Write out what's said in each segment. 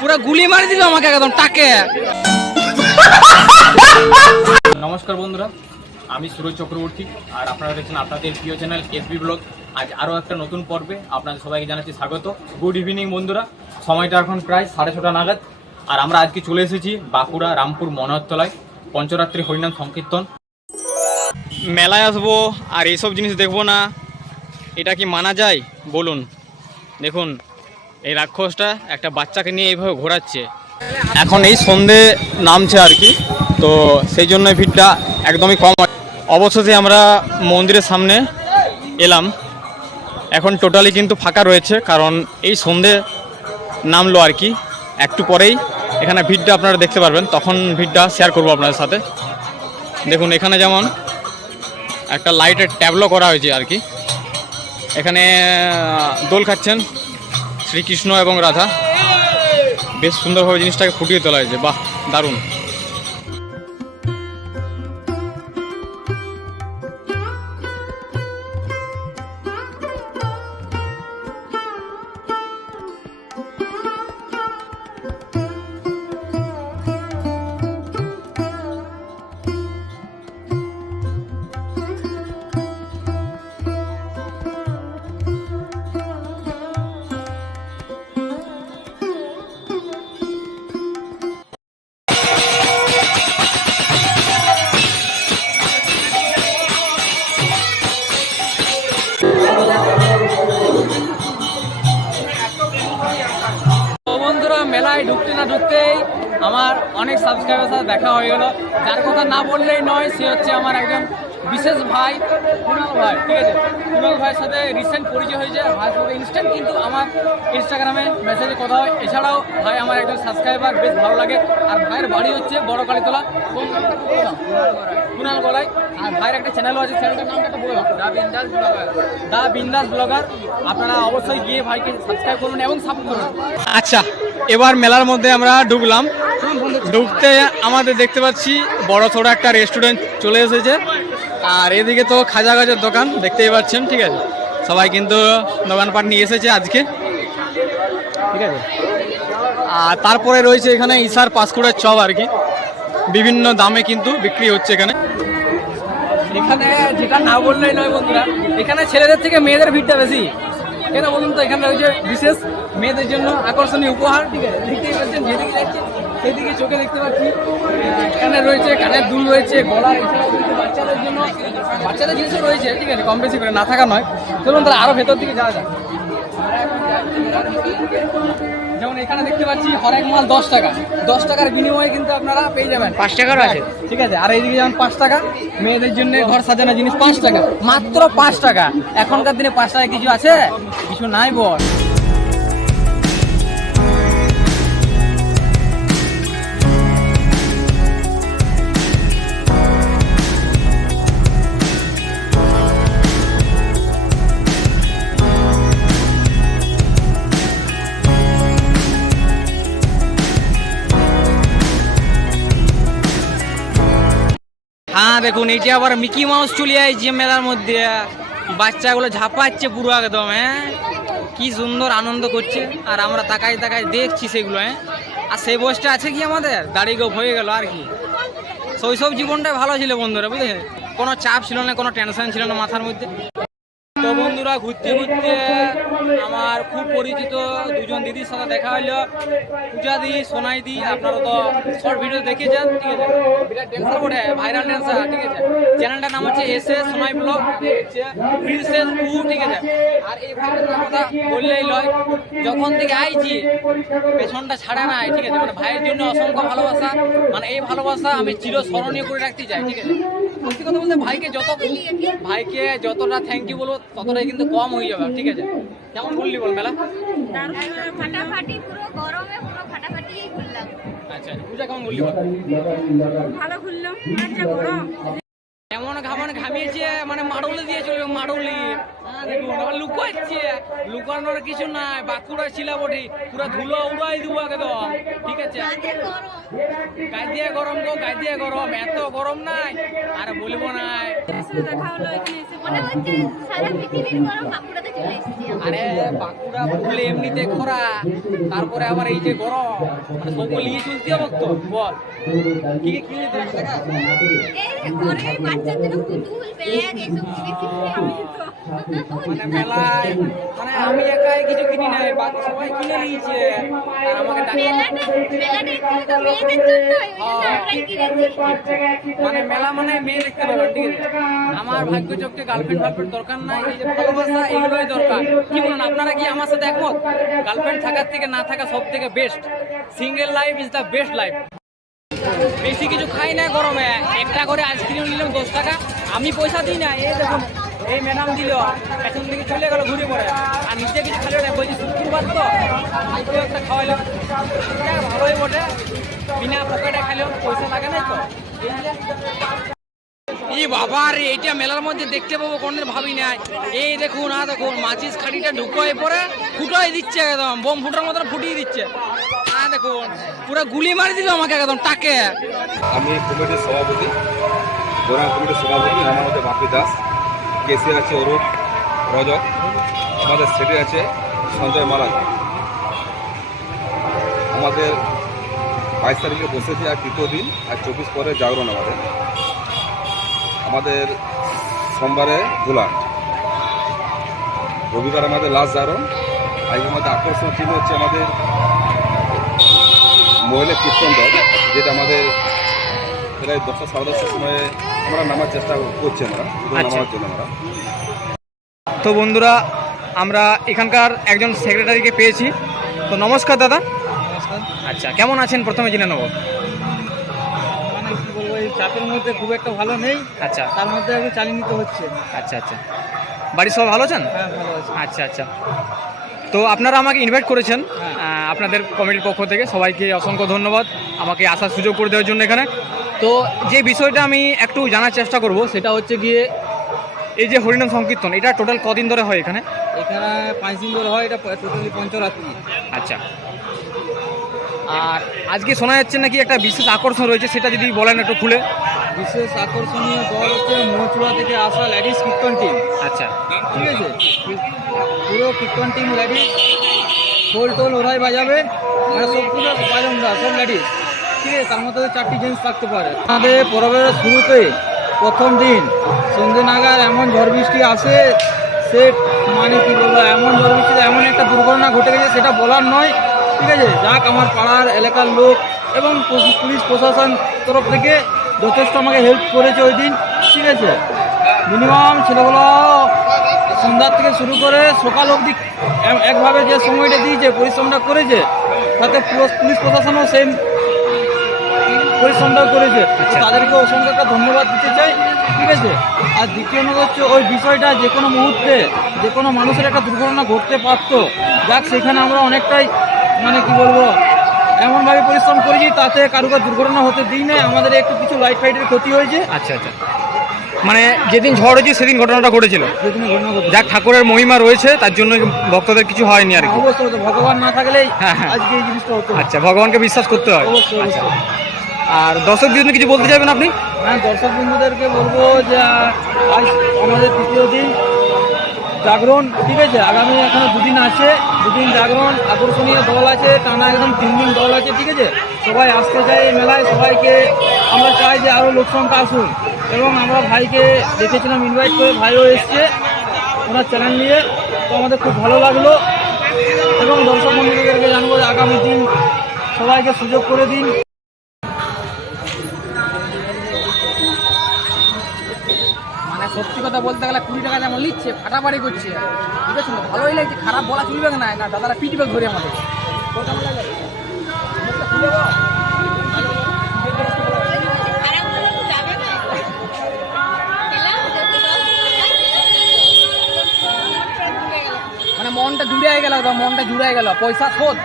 পুরো গুলি মারি দিল আমাকে একদম টাকে নমস্কার বন্ধুরা, আমি সুরজ চক্রবর্তী, আর আপনারা দেখছেন আপনাদের প্রিয় চ্যানেল এসবি ব্লগ। আজ আরও একটা নতুন পর্বে আপনাদের সবাইকে জানাচ্ছি স্বাগত। গুড ইভিনিং বন্ধুরা, সময়টা এখন প্রায় সাড়ে ছটা নাগাদ। আর আমরা আজকে চলে এসেছি বাঁকুড়া রামপুর মনোহরতলায়, পঞ্চরাত্রি হরিনাম সংকীর্তন। মেলায় আসব, আর এইসব জিনিস দেখব না। এটা কি মানা যায়? বলুন। দেখুন এই রাক্ষসটা একটা বাচ্চাকে নিয়ে এইভাবে ঘোরাচ্ছে। এখন এই সন্ধে নামছে আর কি, তো সেই জন্য ভিড়টা একদমই কম অবশেষে আমরা মন্দিরের সামনে এলাম। এখন টোটালি কিন্তু ফাঁকা রয়েছে, কারণ এই সন্ধে নামলো আর কি। একটু পরেই এখানে ভিড়টা আপনারা দেখতে পারবেন, তখন ভিড়টা শেয়ার করব আপনাদের সাথে। দেখুন, এখানে যেমন একটা লাইটের ট্যাবলো করা হয়েছে আর কি। এখানে দোল খাচ্ছেন শ্রীকৃষ্ণ এবং রাধা। বেশ সুন্দরভাবে জিনিসটাকে ফুটিয়ে তোলা হয়েছে। বাহ দারুণ। সাবস্ক্রাইবার সাথে দেখা হয়ে গেল। যার কথা না বললেই নয় সে হচ্ছে আমার একজন বিশেষ ভাই কুণাল ভাই ঠিক আছে? কুণাল ভাইয়ের সাথে রিসেন্ট পরিচয় হয়েছে ভাইয়ের সাথে ইনস্ট্যান্ট কিন্তু আমার ইনস্টাগ্রামে মেসেজে কথা হয়। এছাড়াও ভাই আমার একজন সাবস্ক্রাইবার বেশ ভালো লাগে। আর ভাইয়ের বাড়ি হচ্ছে বড় কালীতলা কুণাল গলায়। আর ভাইয়ের একটা চ্যানেলও আছে চ্যানেলটার নামটা একটা বলে দা বিন্দাস ব্লগার। দা বিন্দাস ব্লগার। আপনারা অবশ্যই গিয়ে ভাইকে সাবস্ক্রাইব করুন এবং সাপোর্ট করুন। আচ্ছা এবার মেলার মধ্যে আমরা ঢুকলাম। ঢুকতে আমাদের দেখতে পাচ্ছি বড় ছোট একটা রেস্টুরেন্ট চলে এসেছে। আর এদিকে তো খাজা গাজার দোকান, দেখতেই পাচ্ছেন, ঠিক আছে? সবাই কিন্তু দোকানপাট নিয়ে এসেছে আজকে, ঠিক আছে? আর তারপরে রয়েছে এখানে ইসার পাঁশকুড়ার চপ আর কি। বিভিন্ন দামে কিন্তু বিক্রি হচ্ছে এখানে। এখানে যেটা না বললেই নয় বন্ধুরা, এখানে ছেলেদের থেকে মেয়েদের ভিড়টা বেশি। কেন বলুন তো, এখানে রয়েছে বিশেষ মেয়েদের জন্য আকর্ষণীয় উপহার, ঠিক আছে? দেখতেই পাচ্ছেন, যেদিকে যাচ্ছে সেদিকে চোখে দেখতে পাচ্ছি। এখানে রয়েছে কানের দুল রয়েছে গলা এছাড়াও বাচ্চাদের জন্য। বাচ্চাদের জিনিসও রয়েছে ঠিক আছে কম বেশি করে না থাকা নয়। চলুন তাহলে আরও ভেতর দিকে যাওয়া যায় যেমন এখানে দেখতে পাচ্ছি হরেক মাল দশ টাকা। দশ টাকার বিনিময়ে কিন্তু আপনারা পেয়ে যাবেন। পাঁচ টাকার আছে? ঠিক আছে আর এইদিকে যেমন পাঁচ টাকা মেয়েদের জন্য ঘর সাজানো জিনিস পাঁচ টাকা। মাত্র পাঁচ টাকা। এখনকার দিনে পাঁচ টাকা কিছু আছে? কিছু নাই বল। হ্যাঁ দেখুন, এইটা আবার মিকি মাউস চলে আইছে মেলার মধ্যে। বাচ্চাগুলো ঝাপাচ্ছে পুরো একদম হ্যাঁ? কি সুন্দর আনন্দ করছে। আর আমরা তাকাই তাকাই দেখছি সেগুলো হ্যাঁ? আর সেই বসটা আছে কি আমাদের? দাড়ি গোপ হয়ে গেল আর কি। শৈশব জীবনটাই ভালো ছিল বন্ধুরা বুঝলে কোনো চাপ ছিল না, কোনো টেনশন ছিল না মাথার মধ্যে। তো বন্ধুরা, ঘুরতে ঘুরতে আমার খুব পরিচিত দুজন দিদির সাথে দেখা হলো পূজা দি, সোনাই দি, আপনারা তো শর্ট ভিডিও দেখেছেন ঠিক আছে? বিরাট ড্যান্সার বটে ভাইরাল ড্যান্সার ঠিক আছে? চ্যানেলটার নাম হচ্ছে এস এস সোনাই ব্লগ হচ্ছে ঠিক আছে? আর এই ভাইটার কথা বললেই লয়, যখন থেকে আইছি, পেছনটা ছাড়া নাই, ঠিক আছে? মানে ভাইয়ের জন্য অসংখ্য ভালোবাসা মানে এই ভালোবাসা আমি চিরস্মরণীয় করে রাখতে চাই, ঠিক আছে? সত্যি কথা বলতে ভাইকে যত ভাইকে যতটা থ্যাংক ইউ বলব ততটাই কিন্তু কম হয়ে যাবে ঠিক আছে? কেমন বললি বল মেলা ফাটাফাটি পুরো গরমে পুরো ফাটাফাটি ঘুরলাম। আচ্ছা পূজা কেমন বললি বল? ভালো ঘুরলাম। আচ্ছা গরম এমন ঘামন ঘামিয়েছে মানে মারুলি দিয়ে চলবে মারুলি লুকোচ্ছে, লুকানোর কিছু নাই, বাঁকুড়া শিলাবটি, পুরা ধুলো উড়াই দিব একদম, ঠিক আছে? গরম গাইদিয়া গরম গো গাইদিয়া গরম, এত গরম নাই, আর বলব নাই। দেখা হলো এখানে এসে। মনে হচ্ছে সারা পৃথিবীর গরম বাঁকুড়াতে চলে। আরে বাঁকুড়া ফুলে এমনিতে খরা তারপরে আবার এই যে গরম মানে সব নিয়ে চলতে হবে তো বল। কি কি কিনেছি আমি মানে মেলায় মানে আমি একাই কিছু কিনি নাই বাকি সবাই কিনে নিয়েছে। আর আমাকে কিনেছি। মানে মেলা মানে মেয়ে দেখতে ঠিক আছে। আমার ভাগ্য চোখে গার্লফ্রেন্ড ফার্লফ্রেন্ড দরকার নাই এই যে ভালোবাসা এগুলোই দরকার। কি বলেন আপনারা কি আমার সাথে একমত? গার্লফ্রেন্ড থাকার থেকে না থাকা সব থেকে best single life is the best life বেশি কিছু খাই না গরমে। একটা করে আইসক্রিম নিলাম দশ টাকা। আমি পয়সা দিই না এই দেখুন এই ম্যাডাম দিল। পেছন দিকে চলে গেল ঘুরে পড়ে। আর নিচে কিছু খাইলো না বলছি শুক্রবার তো। হালকা একটা খাওয়াইলাম ভালোই বটে। বিনা পকেটে খাইলেও পয়সা লাগে না তো। বাবা রে এটা মেলার মধ্যে দেখতে পাবো, কোনদিন ভাবি নাই। এই দেখুন আ দেখুন, মাছিস খাড়িটা ঢুকোয় পরে ফুটাই দিচ্ছে একদম, বোম ফুটার মতন ফুটিয়ে দিচ্ছে। আ দেখুন, পুরো গুলি মারি দিল আমাকে একদম টাকে আমি কমিটির সভাপতি গোরাম কমিটির সভাপতি, আমার মধ্যে বাপি দাস কেসি আছে অরূপ রজক আমাদের সেটি আছে সঞ্জয় মালাক। আমাদের বাইশ তারিখে বসেছি আর তৃতীয় দিন, আর চব্বিশ পরে জাগরণ আমাদের। আমাদের সোমবারে ধুলা রবিবার আমাদের লাস্ট জাগরণ আজকে আমাদের আকর্ষণ চিহ্ন হচ্ছে আমাদের মহিলা কীর্তন দল যেটা আমাদের প্রায় দশটা সাড়ে দশটার সময় আমরা নামার চেষ্টা করছি আমরা আচ্ছা। নামার জন্য আমরা। তো বন্ধুরা আমরা এখানকার একজন সেক্রেটারিকে পেয়েছি। তো নমস্কার দাদা। আচ্ছা কেমন আছেন? প্রথমে জেনে নেব। এই চাপের মধ্যে খুব একটা ভালো নেই। আচ্ছা। তার মধ্যে একটু চালিয়ে নিতে হচ্ছে। আচ্ছা আচ্ছা। বাড়ির সব ভালো আছেন? হ্যাঁ ভালো আছে। আচ্ছা আচ্ছা। তো আপনারা আমাকে ইনভাইট করেছেন হ্যাঁ। আপনাদের কমিটির পক্ষ থেকে। সবাইকে অসংখ্য ধন্যবাদ আমাকে আসার সুযোগ করে দেওয়ার জন্য এখানে। তো যে বিষয়টা আমি একটু জানার চেষ্টা করব সেটা হচ্ছে গিয়ে এই যে হরিনাম সংকীর্তন এটা টোটাল কদিন ধরে হয় এখানে? এখানে পাঁচ দিন ধরে হয় এটা টোটালি পঞ্চরাত্রি। আচ্ছা। আর আজকে শোনা যাচ্ছে নাকি একটা বিশেষ আকর্ষণ রয়েছে সেটা যদি বলেন একটু খুলে। বিশেষ আকর্ষণীয় দল হচ্ছে মহচুড়া থেকে আসা লেডিস কীর্তন টিম। আচ্ছা। ঠিক আছে? পুরো কীর্তন টিম লেডিস খোল টোল ওরাই বাজাবে মানে সবগুলো বাজনরা সব লেডিস ঠিক আছে? তার মধ্যে চারটি জিনিস থাকতে পারে। আমাদের পরবের শুরুতে প্রথম দিন সন্ধ্যে নাগাদ এমন ঝড় বৃষ্টি আসে সে মানে কি বলব এমন ঝড় বৃষ্টিতে এমন একটা দুর্ঘটনা ঘটে গেছে সেটা বলার নয়। ঠিক আছে? যাক আমার পাড়ার এলাকার লোক এবং পুলিশ- পুলিশ প্রশাসন তরফ থেকে যথেষ্ট আমাকে হেল্প করেছে ওই দিন ঠিক আছে? মিনিমাম ছেলেগুলো সন্ধ্যার থেকে শুরু করে সকাল অবধি একভাবে যে সময়টা দিয়েছে পরিশ্রমটা করেছে তাতে পুলিশ প্রশাসনও সেম পরিশ্রমটা করেছে। আচ্ছা। তাদেরকে অসংখ্য একটা ধন্যবাদ দিতে চাই ঠিক আছে? আর দ্বিতীয় নম্বর হচ্ছে ওই বিষয়টা যে কোনো মুহূর্তে যে কোনো মানুষের একটা দুর্ঘটনা ঘটতে পারতো যাক সেখানে আমরা অনেকটাই মানে কি বলব এমনভাবে পরিশ্রম করেছি তাতে কারুকার দুর্ঘটনা হতে দিই নাই আমাদের একটু কিছু লাইট ফাইটের ক্ষতি হয়েছে। আচ্ছা আচ্ছা। মানে যেদিন ঝড় হয়েছে সেদিন ঘটনাটা ঘটেছিল? যাক ঠাকুরের মহিমা রয়েছে তার জন্য ভক্তদের কিছু হয়নি আর কি। ভগবান না থাকলেই হ্যাঁ, হ্যাঁ। আজকে এই জিনিসটা হতো আচ্ছা ভগবানকে বিশ্বাস করতে হয়। আচ্ছা। আর দর্শক জন্য কিছু বলতে চাইবেন আপনি? হ্যাঁ দর্শক বন্ধুদেরকে বলব যে আজ আমাদের তৃতীয় দিন। জাগরণ, ঠিক আছে? আগামী এখনও দুদিন আছে। দুদিন জাগরণ, আকর্ষণীয় দল আছে, টানা একদম তিন দিন দল আছে, ঠিক আছে? সবাই আসতে চাই এই মেলায়, সবাইকে আমরা চাই যে আরও লোক সংখ্যা আসুন এবং আমরা ভাইকে দেখেছিলাম ইনভাইট করে, ভাইও এসছে ওনার চ্যানেল নিয়ে। তো আমাদের খুব ভালো লাগল। এবং দর্শক বন্ধুদেরকে জানব যে আগামী দিন সবাইকে সুযোগ করে দিন। কথা বলতে গেলে কুড়ি টাকা যেমন নিচ্ছে, ফাটাফাটি করছে। ঠিক আছে, ভালোই লাগছে, খারাপ বলা চলবে না না, দাদারা পিটবে ধরে আমাদের। মানে মনটা জুড়ে গেল মনটা জুড়ে গেল। পয়সা শোধ।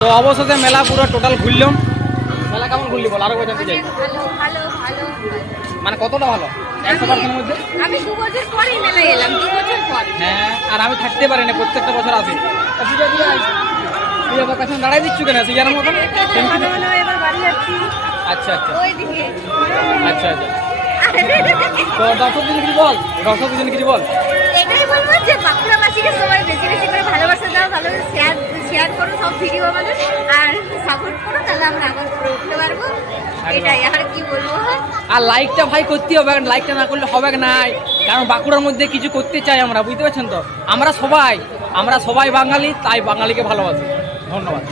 তো অবশেষে মেলা পুরো টোটাল ঘুরলাম। মেলা কেমন ঘুরলি বল? আরও ভালো ভালো ভালো মানে কতটা ভালো? একশো পার্সেন্টের মধ্যে? আমি দু বছর পরেই মেলায় এলাম দু বছর পর। হ্যাঁ আর আমি থাকতে পারি না প্রত্যেকটা বছর আসি। পূজা তুই কাছে দাঁড়াই দিচ্ছু কেন? মতন যাচ্ছি। আচ্ছা আচ্ছা। আচ্ছা আচ্ছা। তো দর্শকদের কিছু বল? দর্শকদের কিছু বল? এটাই বলব যে বাঁকুড়াবাসীকে সবাই বেশি বেশি করে ভালোবাসা দাও ভালো শেয়ার শেয়ার করো সব ভিডিও আমাদের আর সাপোর্ট করো তাহলে আমরা আবার করে উঠতে পারব এটাই আর কি বলব আর লাইকটা ভাই করতেই হবে লাইকটা না করলে হবে না কারণ বাঁকুড়ার মধ্যে কিছু করতে চাই আমরা, বুঝতে পারছেন তো? আমরা সবাই আমরা সবাই বাঙালি, তাই বাঙালিকে ভালোবাসি। ধন্যবাদ।